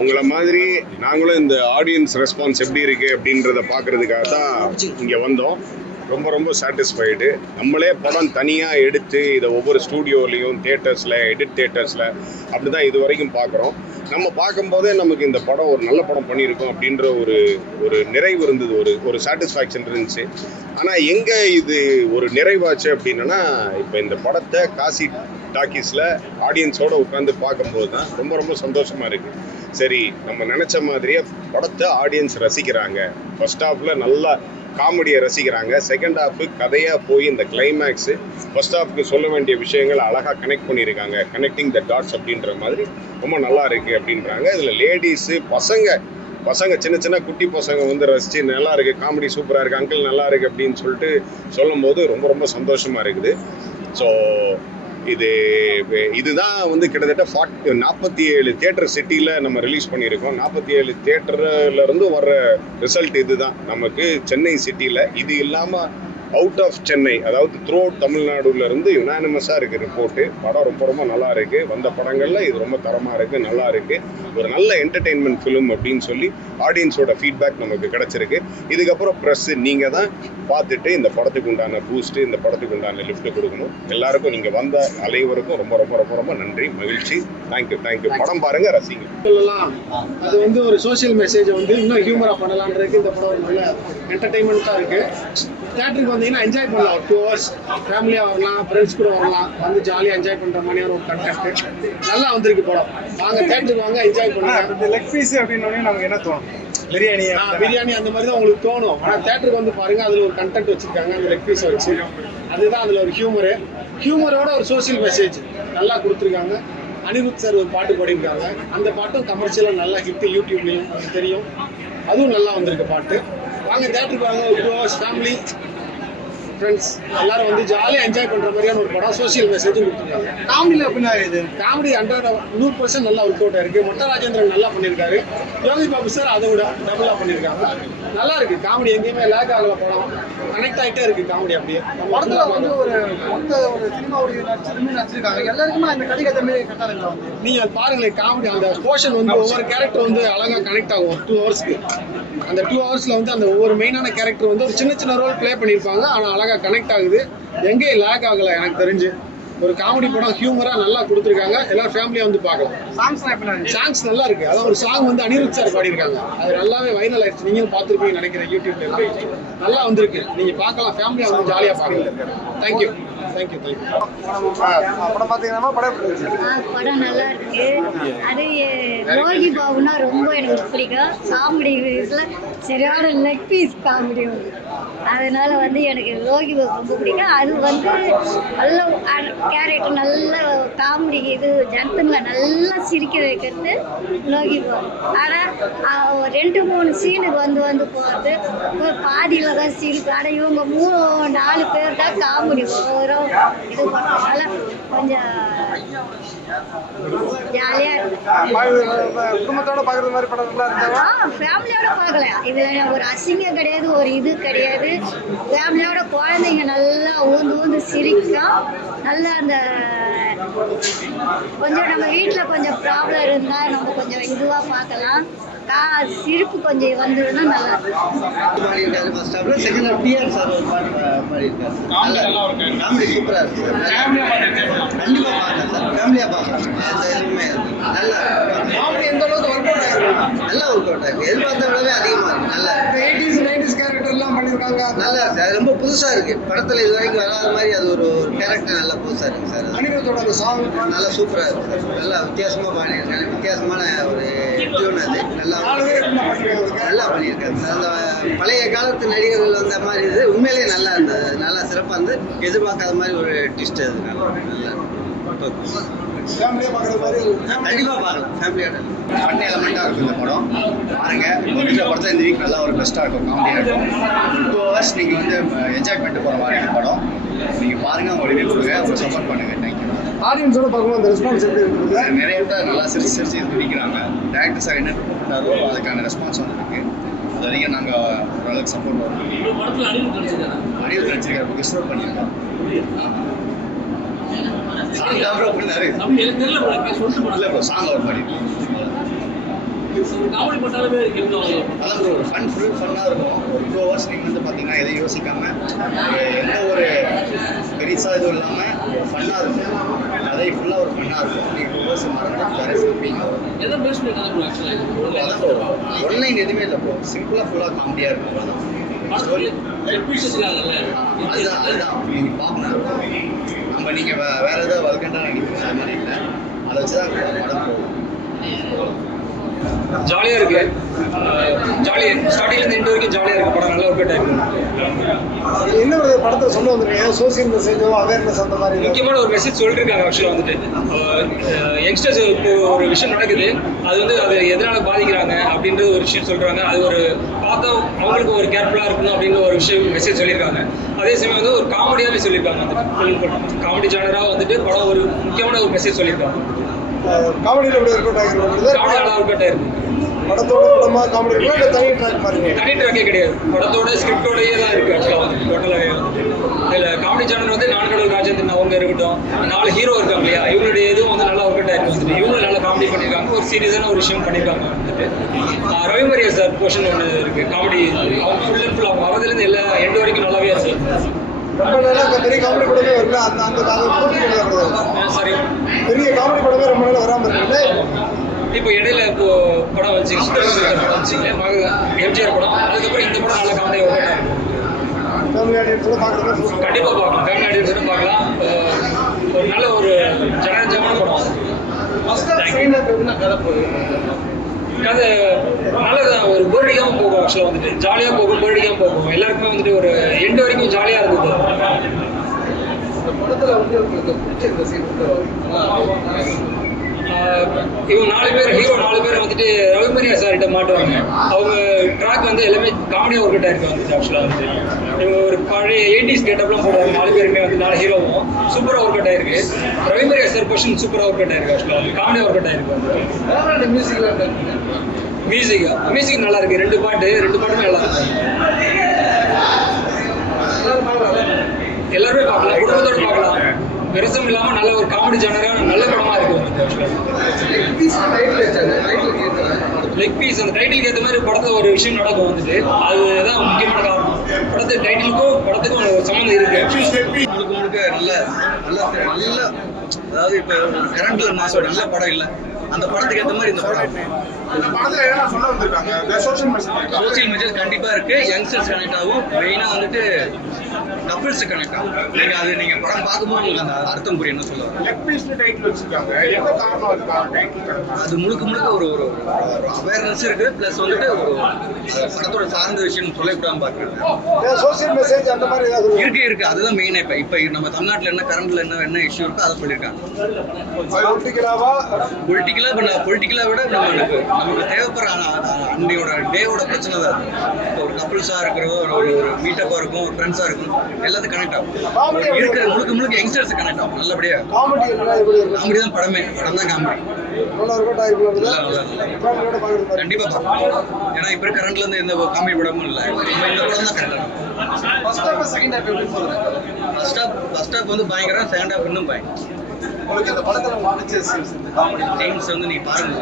உங்களை மாதிரி நாங்களும் இந்த ஆடியன்ஸ் ரெஸ்பான்ஸ் எப்படி இருக்கு அப்படின்றத பார்க்கறதுக்காக தான் இங்கே வந்தோம். ரொம்ப ரொம்ப சாட்டிஸ்ஃபைடு. நம்மளே படம் தனியாக எடுத்து இதை ஒவ்வொரு ஸ்டூடியோலையும் தியேட்டர்ஸில் எடிட் தியேட்டர்ஸில் அப்படி தான் இது வரைக்கும் பார்க்குறோம். நம்ம பார்க்கும்போதே நமக்கு இந்த படம் ஒரு நல்ல படம் பண்ணியிருக்கோம் அப்படின்ற ஒரு நிறைவு இருந்தது, ஒரு சாட்டிஸ்ஃபேக்ஷன் இருந்துச்சு. ஆனால் எங்கே இது ஒரு நிறைவாச்சு அப்படின்னா, இப்போ இந்த படத்தை காசி டாக்கீஸில் ஆடியன்ஸோடு உட்காந்து பார்க்கும்போது தான் ரொம்ப ரொம்ப சந்தோஷமாக இருக்குது. சரி, நம்ம நினச்ச மாதிரியே படத்தை ஆடியன்ஸ் ரசிக்கிறாங்க. ஃபர்ஸ்ட் ஹாஃபில் நல்லா காமெடியை ரசிக்கிறாங்க, செகண்ட் ஹாஃபு கதையாக போய் இந்த கிளைமேக்ஸு ஃபர்ஸ்ட் ஹாஃப்க்கு சொல்ல வேண்டிய விஷயங்கள் அழகாக கனெக்ட் பண்ணியிருக்காங்க. கனெக்டிங் த டாட்ஸ் அப்படின்ற மாதிரி ரொம்ப நல்லா இருக்குது அப்படின்றாங்க. இதில் லேடிஸு பசங்க சின்ன சின்ன குட்டி பசங்க வந்து ரசித்து நல்லா இருக்குது, காமெடி சூப்பராக இருக்குது, அங்கிள் நல்லா இருக்குது அப்படின்னு சொல்லிட்டு சொல்லும்போது ரொம்ப ரொம்ப சந்தோஷமாக இருக்குது. ஸோ இதுதான் வந்து கிட்டத்தட்ட 47 தியேட்டர் சிட்டியில் நம்ம ரிலீஸ் பண்ணியிருக்கோம். 47 தியேட்டர்லேருந்து வர்ற ரிசல்ட் இதுதான் நமக்கு சென்னை சிட்டியில். இது இல்லாமல் அவுட் ஆஃப் சென்னை, அதாவது த்ரூ அவுட் தமிழ்நாடுலேருந்து யுனானிமஸாக இருக்குது ரிப்போர்ட்டு. படம் ரொம்ப ரொம்ப நல்லா இருக்குது. வந்த படங்களில் இது ரொம்ப தரமாக இருக்குது, நல்லா இருக்குது. ஒரு நல்ல என்டர்டெயின்மெண்ட் ஃபிலிம் அப்படின்னு சொல்லி ஆடியன்ஸோட ஃபீட்பேக் நமக்கு கிடச்சிருக்கு. இதுக்கப்புறம் ப்ரெஸ்ஸு நீங்கள் தான் பார்த்துட்டு இந்த படத்துக்கு உண்டான பூஸ்ட்டு, இந்த படத்துக்கு உண்டான லிஃப்ட்டு கொடுக்கணும். எல்லாருக்கும் நீங்கள் வந்த அனைவருக்கும் ரொம்ப ரொம்ப ரொம்ப ரொம்ப நன்றி, மகிழ்ச்சி. தேங்க்யூ. படம் பாருங்கள், ரசிங்க. அது வந்து ஒரு சோஷியல் மெசேஜ் வந்து இன்னும் ஹியூமராக பண்ணலான்றதுக்கு இந்த படம் ஒரு நல்ல என்டர்டெயின்மெண்ட்டாக இருக்குது. தேட்டருக்கு வந்தீங்கன்னா என்ஜாய் பண்ணலாம். 2 hours ஃபேமிலியாக வரலாம், ஃப்ரெண்ட்ஸ் கூட வரலாம், வந்து ஜாலியாக என்ஜாய் பண்ணுற மாதிரியான ஒரு கண்டென்ட் நல்லா வந்திருக்கு படம். வாங்க தேட்டருக்கு வாங்க, என்ஜாய் பண்ணுங்க. இந்த லெக் பீஸ் அப்படின்னோடனே நமக்கு என்ன தோணும்? பிரியாணி அந்த மாதிரி தான் உங்களுக்கு தோணும். ஆனால் தேட்டருக்கு வந்து பாருங்க, அதில் ஒரு கண்டென்ட் வச்சிருக்காங்க, அந்த லெக் பீஸ் வச்சு. அதுதான் அதில் ஒரு ஹியூமரோட ஒரு சோஷியல் மெசேஜ் நல்லா கொடுத்துருக்காங்க. அனிருத் சார் ஒரு பாட்டு பாடியிருக்காங்க. அந்த பாட்டும் கமர்ஷியலாக நல்லா ஹிட், யூடியூப்லேயும் அது தெரியும். அதுவும் நல்லா வந்திருக்கு பாட்டு. வாங்க தேட்டருக்கு வாங்க. ஒரு 2 hours ஃபேமிலி ஃப்ரெண்ட்ஸ் எல்லாரும் வந்து ஜாலியாக என்ஜாய் பண்ணுற மாதிரியான ஒரு படம். சோஷியல் மெசேஜும் கொடுத்துருக்காங்க. காமெடியில் எப்படின்னா இது காமெடி 100% நல்லா ஒர்க் அவுட் ஆயிருக்கு. மொட்டை ராஜேந்திரன் நல்லா பண்ணியிருக்காரு. யோகி பாபு சார் அதை விட டபுளாக பண்ணியிருக்காங்க. நல்லா இருக்கு காமெடி, எங்கேயுமே லேக் ஆகல. படம் கனெக்ட் ஆகிட்டே இருக்கு காமெடி. அப்படியே படத்துல வந்து ஒரு சினிமாவுடைய நடிச்சிருக்காங்க. எல்லாருக்குமே அந்த கதை மாதிரி கட்டாதுங்களா? நீங்க பாருங்களேன், காமெடி அந்த போர்ஷன் வந்து ஒவ்வொரு கேரக்டர் வந்து அழகா கனெக்ட் ஆகும். 2 ஹவர்ஸ்க்கு அந்த 2 ஹவர்ஸ்ல வந்து அந்த ஒவ்வொரு மெயினான கேரக்டர் வந்து ஒரு சின்ன ரோல் பிளே பண்ணியிருப்பாங்க. ஆனால் அழகா கனெக்ட் ஆகுது, எங்கேயும் லேக் ஆகலை எனக்கு தெரிஞ்சு. ஒரு காமெடி படம், ஹியூமரா நல்லா கொடுத்துருக்காங்க. எல்லாரும் ஃபேமிலியா வந்து பார்க்கலாம். சாங்ஸ் நல்லா இருக்கு. அதான் ஒரு சாங் வந்து அனிருத் சார் பாடியிருக்காங்க. அது நல்லாவே வைரல் ஆயிடுச்சு. நீங்களும் பார்த்துருப்பீங்க நினைக்கிறேன், யூடியூப்ல நல்லா வந்திருக்கு. நீங்க பார்க்கலாம், ஃபேமிலியா வந்து ஜாலியா பார்க்கலாம். தேங்க்யூ. படம் நல்லா இருக்கு. அது யோகி பாபுனா ரொம்ப எனக்கு பிடிக்கும். காமெடி சரியான லெக் பீஸ் காமெடி வந்து, அதனால வந்து எனக்கு யோகி பாபு ரொம்ப பிடிக்கும். அது வந்து நல்ல கேரக்டர், நல்ல காமெடி, இது ஜனத்துங்களை நல்லா சிரிக்க வைக்கிறது யோகி பாபு. ஆனால் 2-3 சீனுக்கு வந்து போகிறது பாதியில் தான் சிரிப்பு. ஆனால் இவங்க 3-4 பேர் தான் காமெடி ஓவரும் இது பண்ணுறதுனால கொஞ்சம் ஜாலியாக இருக்கும். குடும்பத்தோட பார்க்குற மாதிரி படம் ஃபேமிலியோட பார்க்கலாம். இதில் ஒரு அசிங்கம் கிடையாது, ஒரு இது கிடையாது. ஃபேமிலியோட குழந்தைங்க நல்லா ஊந்து சிரிக்கும். நல்லா அந்த கொஞ்சம் நம்ம வீட்டில் கொஞ்சம் ப்ராப்ளம் இருந்தால் நம்ம கொஞ்சம் இதுவாக பார்க்கலாம். சிரிப்பு கொஞ்சம் வந்ததுன்னா நல்லா இருக்கும். செகண்ட் ஹாஃப் டிஆர் சார் ஒரு பாட்டு பாடியிருக்காரு. காமெடி சூப்பராக இருக்கு சார். கண்டிப்பாக பார்க்கலாம் சார், ஃபேமிலியாக பார்க்கலாம். எதுவுமே நல்லா காமெடி எந்த அளவுக்கு ஒர்க் அவுட் ஆயிருக்கு, நல்லா ஒர்க் அவுட் ஆயிருக்கு. எதிர்பார்த்த விடவே அதிகமாக இருக்கு. நல்லா 80s 90s கேரக்டர் எல்லாம் பண்ணியிருக்காங்க. நல்லா இருக்கு. அது ரொம்ப புதுசாக இருக்கு. படத்தில் இது வரைக்கும் வராத மாதிரி அது ஒரு கேரக்டர் நல்லா புதுசாக இருக்கு சார். அனிருத்தோட அந்த சாங் நல்லா சூப்பராக இருக்கு சார். நல்லா வித்தியாசமாக பாடியிருக்காங்க. வித்தியாசமான ஒரு டியூன் அது. நல்லா பண்ணியிருக்காரு. அந்த பழைய காலத்து நடிகர்கள் வந்த மாதிரி இது உண்மையிலேயே நல்லா இருந்தது. நல்லா சிறப்பாக இருந்து எதிர்பார்க்காத மாதிரி ஒரு ட்விஸ்ட். அது நல்லா கண்டிப்பாக பார்க்கலாம் ஃபேமிலியோட. ஃபன் எலமெண்ட்டாக இருக்கும் இந்த படம். பாருங்க, இந்த படத்தை இந்த வீக் நல்லா ஒரு பெஸ்ட்டாக இருக்கும், காமெடியாக இருக்கும். 2 hours நீங்கள் வந்து என்ஜாய் பண்ணிட்டு போகிற மாதிரி படம். நீங்கள் பாருங்கள், உங்கள் ரிவ்யூ கொடுங்க, உங்களை சப்போர்ட் பண்ணுங்கள். தேங்க்யூ. ஆடியன்ஸோட பார்க்கும்போது அந்த ரெஸ்பான்ஸ் எப்படி இருக்குது? நிறைய பேர் நல்லா சிரிச்சு இது பிடிக்கிறாங்க. டேரக்டர் சார் என்ன பண்ணாரோ அதுக்கான ரெஸ்பான்ஸ் வந்துருக்கு. அது வரைக்கும் நாங்கள் ஓரளவுக்கு சப்போர்ட் பண்ணுறோம். அனிருத் நடிச்சிருக்காரு, கிறிஸ்டோர் பண்ணியிருக்கோம். சாங் தான் ப்ரோ பண்ணாரு. இல்லை ப்ரோ சாங் அவர் பண்ணிருக்கோம். அதான் ப்ரோ ஒரு ஃபுல் ஃபன்னாக இருக்கும். ஒரு 2 hours நீங்கள் வந்து பார்த்தீங்கன்னா எதையும் யோசிக்காமல் எந்த ஒரு பெருசாக இதுவும் இல்லாமல் ஃபன்னாக இருக்கும். கதை ஃபுல்லாக ஒரு ஃபன்னாக இருக்கும். நீங்கள் 2 hours மறந்து வேறு இருப்பீங்க. அதான் ப்ரோ ஒன்லைன் எதுவுமே இல்லை ப்ரோ, சிம்பிளாக ஃபுல்லாக காமெடியாக இருக்கும். அதுதான் நீங்கள் பார்க்கணும். நம்ம நீங்கள் வேறு ஏதாவது வல்கண்டாக நினைக்கிறீங்க அது மாதிரி இல்லை, அதை வச்சு தான் படம் போகும். ஜாலியாக இருக்கு. ஜாலியாக ஸ்டார்டிங்லேருந்து எண்டு வரைக்கும் ஜாலியாக இருக்கு. படம் நல்லா ஒர்க் ஆயிருக்கு. என்ன ஒரு படத்தை சொல்ல வந்துருக்கீங்க? சோசியல் மெசேஜோ அவேர்னஸ் அந்த மாதிரி முக்கியமான ஒரு மெசேஜ் சொல்லிட்டு இருக்காங்க. ஆக்சுவலாக வந்துட்டு யங்ஸ்டர்ஸ் இப்போ ஒரு விஷயம் நடக்குது, அது வந்து அது எதனால பாதிக்கிறாங்க அப்படின்றது ஒரு விஷயம் சொல்றாங்க. அது ஒரு பார்த்தா அவங்களுக்கு ஒரு கேர்ஃபுல்லாக இருக்கணும் அப்படின்னு ஒரு விஷயம் மெசேஜ் சொல்லியிருக்காங்க. அதே சமயம் வந்து ஒரு காமெடியாகவே சொல்லியிருக்காங்க. வந்துட்டு காமெடி ஜானராக வந்துட்டு படம் ஒரு முக்கியமான ஒரு மெசேஜ் சொல்லியிருக்காங்க. காமெடியில் எப்படி ஒர்க் அவுட் ஆகிருக்கு? காமெடி நல்லா ஒர்க் அவுட் ஆயிருக்கு. படத்தோட படமா காமெடி இருக்கா இல்லை தனி ட்ராக் மாதிரி? தனி ட்ராக்கே கிடையாது, படத்தோட ஸ்கிரிப்டோடயே தான் இருக்கு. ஆக்சுவலாக வந்து டோட்டலாகவே வந்து இதில் காமெடி ஜானர் வந்து நான்கடல் ராஜேந்திரன் அவங்க இருக்கட்டும், 4 ஹீரோ இருக்காங்க இல்லையா, இவங்களுடைய இதுவும் வந்து நல்லா ஒர்க் அவுட் ஆயிருக்கு. வந்துட்டு இவங்களும் நல்லா காமெடி பண்ணியிருக்காங்க. ஒரு சீரியஸான ஒரு விஷயம் பண்ணியிருக்காங்க. வந்துட்டு ரவிமரியா சார் போர்ஷன் ஒன்று இருக்கு காமெடி. அவங்க ஃபுல் அண்ட் ஃபுல் அவங்க வரதுலேருந்து எல்லா எண்டு வரைக்கும் நல்லாவே இருக்கு. ரொம்ப நாளாக பெரிய காமெடி படமே வரல. அந்த பூர்த்தி பண்ணி சரி, பெரிய காமெடி படமே ரொம்ப நாள் வராமல் இருக்குது. இப்போ இடையில இப்போ படம் வந்துச்சு, படம் வந்துச்சுங்க எம்ஜிஆர் படம். அதுக்கப்புறம் இந்த படம் நல்ல காமெடி ஒர்க் அவுட் ஆகும். ஃபேமிலி ஆடியன்ஸோட பார்க்குறது கண்டிப்பாக பார்க்கலாம். ஃபேமிலி ஆடியன்ஸோட பார்க்கலாம். ஒரு நல்ல ஒரு ஜனரஞ்சமான படம். கதை நல்லதான், ஒரு போர்டிக்காமல் போகும். ஆக்சுவலாக வந்துட்டு ஜாலியாக போகும், போர்டிக்காமல் போகும். எல்லாருக்குமே வந்துட்டு ஒரு எண்டு வரைக்கும் ஜாலியாக இருந்தது. இவங்க 4 பேர் ஹீரோ 4 பேர் வந்துட்டு ரவிமரியா சார்கிட்ட மாட்டுவாங்க. அவங்க ட்ராக் வந்து எல்லாமே காமெடியாக ஒர்க் அவுட் ஆயிருக்கு. வந்துட்டு ஆக்சுவலாக வந்து இவங்க ஒரு பழைய 80s கெட்டப்லாம் போடுவாங்க. 4 பேருமே வந்து 4 ஹீரோவும் சூப்பராக ஒர்க் அவுட் ஆயிருக்கு. ரவிமரியா சார் போர்ஷன் சூப்பராக ஒர்க் அவுட் ஆயிருக்கு. ஆக்சுவலாக வந்து காமெடியாக ஒர்க் அவுட் ஆயிருக்கு. மியூசிக் நல்லா இருக்கு. 2 பாட்டுமே நல்லா இருக்கு. எல்லாருமே பார்க்கலாம், குடும்பத்தோட பார்க்கலாம். விரசம் இல்லாமல் நல்ல ஒரு காமெடி ஜானரான நல்ல படமா இருக்கு. லெக் பீஸ் அந்த டைட்டிலுக்கு ஏற்ற மாதிரி படத்துல ஒரு விஷயம் நடக்கும். வந்துட்டு அதுதான் முக்கியமான காரணம். படத்து டைட்டிலுக்கும் படத்துக்கும் ஒரு சம்மந்தம் இருக்கு. முழுக்க நல்ல அதாவது இப்போ கரண்ட்ல மாசம் நல்ல படம் இல்லை, அந்த படத்துக்கு ஏற்ற மாதிரி இந்த படம் சோசியல் மெசேஜ் கண்டிப்பா இருக்கு. யங்ஸ்டர்ஸ் கனெக்ட் ஆகும். மெயினா வந்துட்டு கப்பிள்ஸ் கனெக்ட் ஆகும். நீங்க படம் பார்க்கும்போது உங்களுக்கு அந்த அர்த்தம் புரியும். என்ன சொல்லுவாங்க அது முழுக்க ஒரு அவேர்னஸ் இருக்கு. பிளஸ் வந்துட்டு ஒரு படத்தோட சார்ந்த விஷயம் சொல்லக்கூடாம பாக்குறது சோசியல் மெசேஜ் அந்த மாதிரி ஏதாவது இருக்கு. அதுதான் மெயினா. இப்ப நம்ம தமிழ்நாட்டுல என்ன கரண்ட்ல என்ன இஷ்யூ இருக்கோ அதை சொல்லியிருக்காங்க. பொலிட்டிக்கலா விட நமக்கு தேவைப்படுற அன்னையோட டேவோட பிரச்சனை தான். இப்போ ஒரு கப்பிள்ஸா இருக்கிறதோ ஒரு மீட்டப்பா இருக்கும், ஒரு ஃப்ரெண்ட்ஸா இருக்கும், எல்லாத்துக்கும் கனெக்ட் ஆகும். இருக்கிற முழுக்க யங்ஸ்டர்ஸ் கனெக்ட் ஆகும். நல்லபடியா காமெடி தான் படமே. படம் தான் காமெடி. கண்டிப்பா பார்க்கலாம். ஏன்னா இப்ப கரண்ட்ல இருந்து எந்த காமெடி படமும் இல்லை. இந்த படம் தான் கரெக்டா. ஃபர்ஸ்ட் ஹாஃப் வந்து பயங்கரம், செகண்ட் ஹாஃப் இன்னும் பயங்கரம். இந்த படத்துல வந்து நீ பாருங்க.